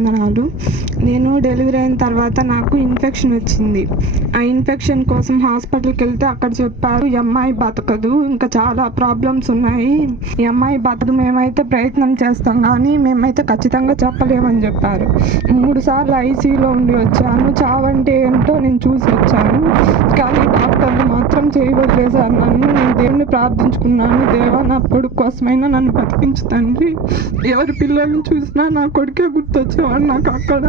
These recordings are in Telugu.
వందనాలు. నేను డెలివరీ అయిన తర్వాత నాకు ఇన్ఫెక్షన్ వచ్చింది. ఆ ఇన్ఫెక్షన్ కోసం హాస్పిటల్కి వెళ్తే అక్కడ చెప్పారు ఈ అమ్మాయి బతకదు, ఇంకా చాలా ప్రాబ్లమ్స్ ఉన్నాయి, ఈ అమ్మాయి బతకదు, మేమైతే ప్రయత్నం చేస్తాం కానీ మేమైతే ఖచ్చితంగా చెప్పలేమని చెప్పారు. 3 సార్లు ఐసీయూలో ఉండి వచ్చాను. చావంటే ఏంటో నేను చూసి వచ్చాను. కానీ డాక్టర్లు మాత్రం చేయవదిలేసారు నన్ను. నేను దేవుని ప్రార్థించుకున్నాను, దేవా నా కొడుకు కోసమైనా నన్ను బతికించు తండ్రి. ఎవరి పిల్లల్ని చూసినా నా కొడుకే గుర్తొచ్చేవాడు. నాకు అక్కడ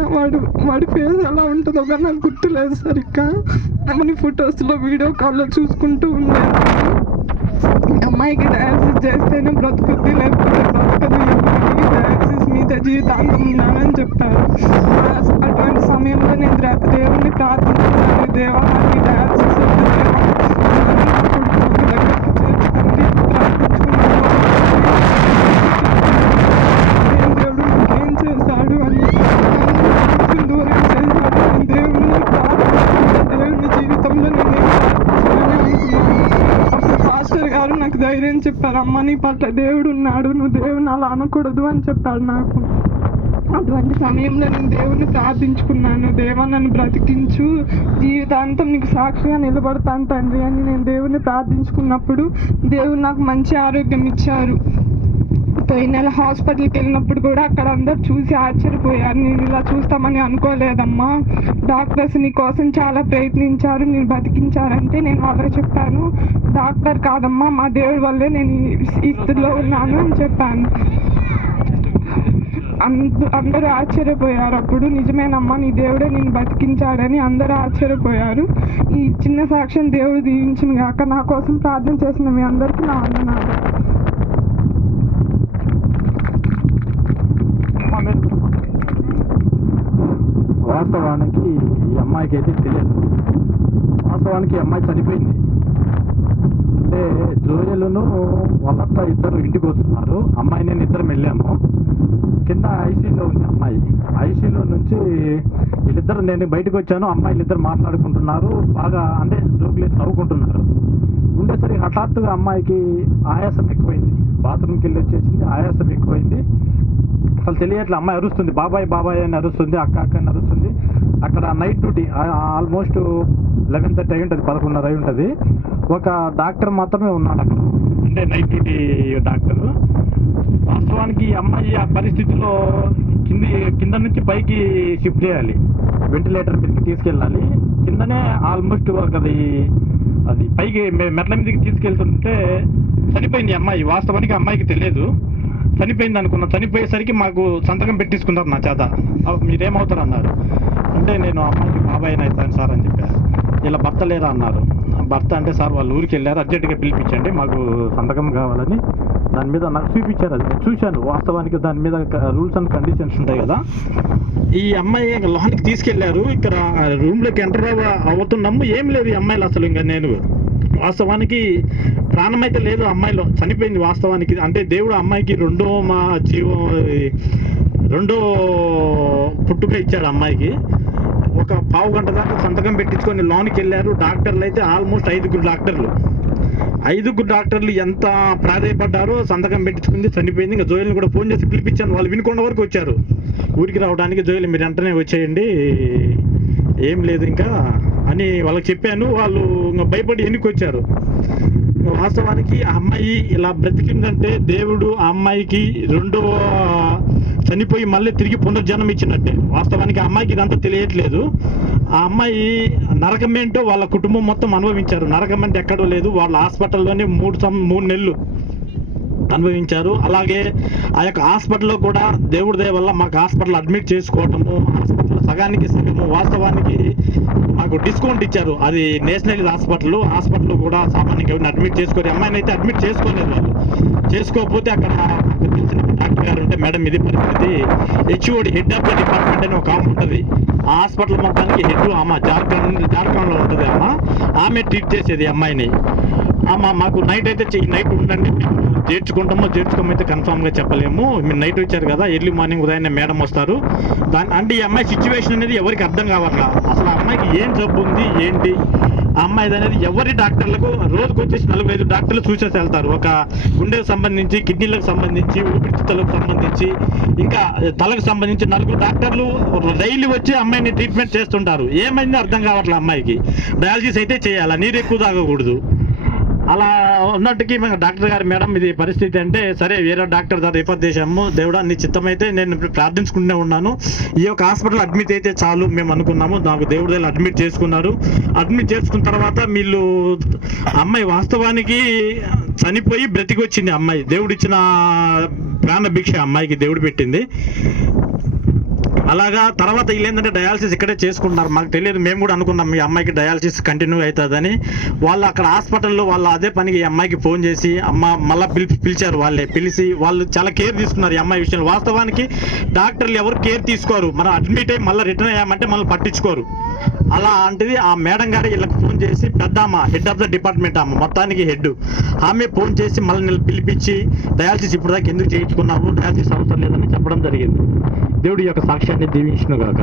వాడి ఫేస్ ఎలా ఉంటుందో కానీ నాకు గుర్తులేదు సరిగ్గా. అమ్మని ఫొటోస్లో వీడియో కాల్లో చూసుకుంటూ ఉండేది. అమ్మాయికి డయాలసిస్ చేస్తేనే బ్రతుకుద్ది, లేకపోతే బ్రతకదు. ఈ డయాలసిస్ మీద జీవితాంతం ఉన్నానని చెప్పారు. అటువంటి సమయంలో నేను దేవుణ్ణి ప్రార్థించాను, దేవా నాకు ఈ డయాలసిస్ వద్దు దేవా, నాకు ధైర్యం చెప్పారు. అమ్మ నీ పట్ల దేవుడు ఉన్నాడు, నువ్వు దేవుని అలా అనకూడదు అని చెప్పాడు నాకు. అటువంటి సమయంలో నేను దేవుణ్ణి ప్రార్థించుకున్నాను, దేవా నన్ను బ్రతికించు, జీవితాంతం నీకు సాక్షిగా నిలబడతాను తండ్రి అని నేను దేవుణ్ణి ప్రార్థించుకున్నప్పుడు దేవుడు నాకు మంచి ఆరోగ్యం ఇచ్చారు. పోయిన నెల హాస్పిటల్కి వెళ్ళినప్పుడు కూడా అక్కడ అందరు చూసి ఆశ్చర్యపోయారు. నేను ఇలా చూస్తామని అనుకోలేదమ్మా, డాక్టర్స్ నీ కోసం చాలా ప్రయత్నించారు, నేను బతికించారంటే నేను వాళ్ళకి చెప్పాను, డాక్టర్ కాదమ్మా మా దేవుడి వల్లే నేను ఈ స్థితిలో ఉన్నాను అని చెప్పాను. అందరూ ఆశ్చర్యపోయారు. అప్పుడు నిజమేనమ్మా నీ దేవుడే నేను బతికించాడని అందరూ ఆశ్చర్యపోయారు. ఈ చిన్న సాక్ష్యం దేవుడు దీవించిన గాక. నా కోసం ప్రార్థన చేసిన మీ అందరికీ నా వందనాలు. వాస్తవానికి ఈ అమ్మాయికి అయితే తెలియదు. వాస్తవానికి ఈ అమ్మాయి చనిపోయింది. అంటే జోయలును వాళ్ళంతా ఇద్దరు ఇంటికి వస్తున్నారు. అమ్మాయి నేను ఇద్దరం వెళ్ళాము. కింద ఐసీయూలో ఉంది అమ్మాయి. ఐసీయూలో నుంచి వీళ్ళిద్దరు, నేను బయటకు వచ్చాను, అమ్మాయిలు ఇద్దరు మాట్లాడుకుంటున్నారు, బాగా అంటే జోకులేసి నవ్వుకుంటున్నారు. ఉండేసరికి హఠాత్తుగా అమ్మాయికి ఆయాసం ఎక్కువైంది. బాత్రూమ్కి వెళ్ళి వచ్చేసింది, ఆయాసం ఎక్కువైంది. అసలు తెలియట్లే. అమ్మాయి అరుస్తుంది, బాబాయ్ బాబాయ్ అని అరుస్తుంది, అక్క అక్క అని అరుస్తుంది. అక్కడ నైట్ డ్యూటీ ఆల్మోస్ట్ 11:30 అయి ఉంటుంది, 11:30 అయి ఉంటుంది. ఒక డాక్టర్ మాత్రమే ఉన్నాడు అక్కడ, అంటే నైట్ డ్యూటీ డాక్టరు. వాస్తవానికి ఈ అమ్మాయి ఆ పరిస్థితిలో కింద నుంచి పైకి షిఫ్ట్ చేయాలి, వెంటిలేటర్ మీదకి తీసుకెళ్ళాలి. కిందనే ఆల్మోస్ట్ అది పైకి మెట్ల మీదకి తీసుకెళ్తుంటే చనిపోయింది అమ్మాయి. వాస్తవానికి అమ్మాయికి తెలియదు చనిపోయింది అనుకున్నా. చనిపోయేసరికి మాకు సంతకం పెట్టించుకున్నారు నా చేత. మీరేమవుతారు అన్నారు. అంటే నేను అమ్మాయికి బాబాయ్ అవుతాను సార్ అని చెప్పాను. ఇలా భర్త లేరా అన్నారు. భర్త అంటే సార్ వాళ్ళు ఊరికి వెళ్ళారు, అర్జెంటుగా పిలిపించండి మాకు సంతకం కావాలని దాని మీద నాకు చూపించారు. అది నేను చూశాను. వాస్తవానికి దాని మీద రూల్స్ అండ్ కండిషన్స్ ఉంటాయి కదా. ఈ అమ్మాయి లోనికి తీసుకెళ్లారు. ఇక్కడ రూమ్లోకి ఎంటర్ అవుతున్నాము, ఏం లేదు ఈ అమ్మాయిలు అసలు. ఇంకా నేను వాస్తవానికి ప్రాణం అయితే లేదు అమ్మాయిలో, చనిపోయింది వాస్తవానికి. అంటే దేవుడు అమ్మాయికి రెండో పుట్టుక ఇచ్చాడు అమ్మాయికి. ఒక పావు గంట దాకా సంతకం పెట్టించుకొని లోనికి వెళ్ళారు. డాక్టర్లు అయితే ఆల్మోస్ట్ 5 డాక్టర్లు ఎంత ప్రాధాయపడ్డారో. సంతకం పెట్టించుకుంది, చనిపోయింది. ఇంకా జోయల్ని కూడా ఫోన్ చేసి పిలిపించాను. వాళ్ళు వినుకొండ వరకు వచ్చారు ఊరికి రావడానికి. జోయల్ మీరు వెంటనే వచ్చేయండి, ఏం లేదు ఇంకా అని వాళ్ళకి చెప్పాను. వాళ్ళు ఇంకా భయపడి ఎన్నికి వచ్చారు. వాస్తవానికి ఆ అమ్మాయి ఇలా బ్రతికిందంటే దేవుడు ఆ అమ్మాయికి చనిపోయి మళ్ళీ తిరిగి పునర్జన్మ ఇచ్చినట్టే. వాస్తవానికి ఆ అమ్మాయికి ఇదంతా తెలియట్లేదు. ఆ అమ్మాయి నరకం ఏంటో వాళ్ళ కుటుంబం మొత్తం అనుభవించారు. నరకం అంటే ఎక్కడో లేదు, వాళ్ళ హాస్పిటల్లోనే 3 నెలలు అనుభవించారు. అలాగే ఆ యొక్క హాస్పిటల్లో కూడా దేవుడి దయ వల్ల మాకు హాస్పిటల్ అడ్మిట్ చేసుకోవటము, హాస్పిటల్ సగానికి సగము వాస్తవానికి మాకు డిస్కౌంట్ ఇచ్చారు. అది నేషనల్ హాస్పిటల్ కూడా సామాన్యంగా అడ్మిట్ చేసుకోరు. అమ్మాయిని అయితే అడ్మిట్ చేసుకోలేదు వాళ్ళు. చేసుకోకపోతే అక్కడ తెలిసిన డాక్టర్ గారు ఉంటే, మేడం ఇది పరిస్థితి, HOD head of the department అని ఒక ఆమె ఉంటుంది. ఆ హాస్పిటల్ మొత్తానికి హెడ్ ఆమె జార్ఖండ్లో ఉంటుంది. ఆమె ట్రీట్ చేసేది అమ్మాయిని. మాకు నైట్ అయితే నైట్ ఉండండి, మేము చేర్చుకోమైతే కన్ఫామ్గా చెప్పలేము. మీరు నైట్ వచ్చారు కదా, ఎర్లీ మార్నింగ్ ఉదయాన్నే మేడం వస్తారు. అంటే ఈ అమ్మాయి సిచ్యువేషన్ అనేది ఎవరికి అర్థం కావట్లా. అసలు ఆ అమ్మాయికి ఏం జబ్బు ఉంది ఏంటి, ఆ అమ్మాయిది అనేది ఎవరి డాక్టర్లకు రోజుకు వచ్చేసి 4-5 డాక్టర్లు చూసేసి వెళ్తారు. ఒక గుండెకు సంబంధించి, కిడ్నీలకు సంబంధించి, ఊపిరితిత్తులకు సంబంధించి, ఇంకా తలకు సంబంధించి 4 డాక్టర్లు డైలీ వచ్చి అమ్మాయిని ట్రీట్మెంట్ చేస్తుంటారు. ఏమైందో అర్థం కావట్లే. అమ్మాయికి డయాలసిస్ అయితే చేయాలా, నీరు ఎక్కువ తాగకూడదు. అలా ఉన్నట్టుకి మేము డాక్టర్ గారు మేడం ఇది పరిస్థితి అంటే, సరే వేరే డాక్టర్ దగ్గర రిఫర్ చేశాము. దేవుడా నీ చిత్తమైతే నేను ప్రార్థించుకుంటూనే ఉన్నాను, ఈ యొక్క హాస్పిటల్ అడ్మిట్ అయితే చాలు మేము అనుకున్నాము. నాకు దేవుడి దగ్గర అడ్మిట్ చేసుకున్నారు. అడ్మిట్ చేసుకున్న తర్వాత వీళ్ళు అమ్మాయి వాస్తవానికి చనిపోయి బ్రతికి వచ్చింది. అమ్మాయి దేవుడు ఇచ్చిన ప్రాణ భిక్ష అమ్మాయికి దేవుడు పెట్టింది. అలాగా తర్వాత వీళ్ళు ఏంటంటే డయాలసిస్ ఇక్కడే చేసుకుంటున్నారు. మాకు తెలియదు, మేము కూడా అనుకున్నాం మీ అమ్మాయికి డయాలసిస్ కంటిన్యూ అవుతుందని. వాళ్ళు అక్కడ హాస్పిటల్లో వాళ్ళు అదే పనికి ఈ అమ్మాయికి ఫోన్ చేసి మళ్ళీ పిలిచారు. వాళ్ళే పిలిచి వాళ్ళు చాలా కేర్ తీసుకున్నారు ఈ అమ్మాయి విషయంలో. వాస్తవానికి డాక్టర్లు ఎవరు కేర్ తీసుకోరు. మనం అడ్మిట్ అయ్యి మళ్ళీ రిటర్న్ అయ్యామంటే మళ్ళీ పట్టించుకోరు. అలా అంటది ఆ మేడం గారు వీళ్ళకి ఫోన్ చేసి, పెద్ద అమ్మ హెడ్ ఆఫ్ ద డిపార్ట్మెంట్, అమ్మ మొత్తానికి హెడ్, ఆమె ఫోన్ చేసి మళ్ళీ పిలిపించి డయాలసిస్ ఇప్పుడు దాకా ఎందుకు చేయించుకున్నావు, డయాలసిస్ అవసరం లేదని చెప్పడం జరిగింది. దేవుడి యొక్క సాక్ష్యాన్ని దీవించును గాక.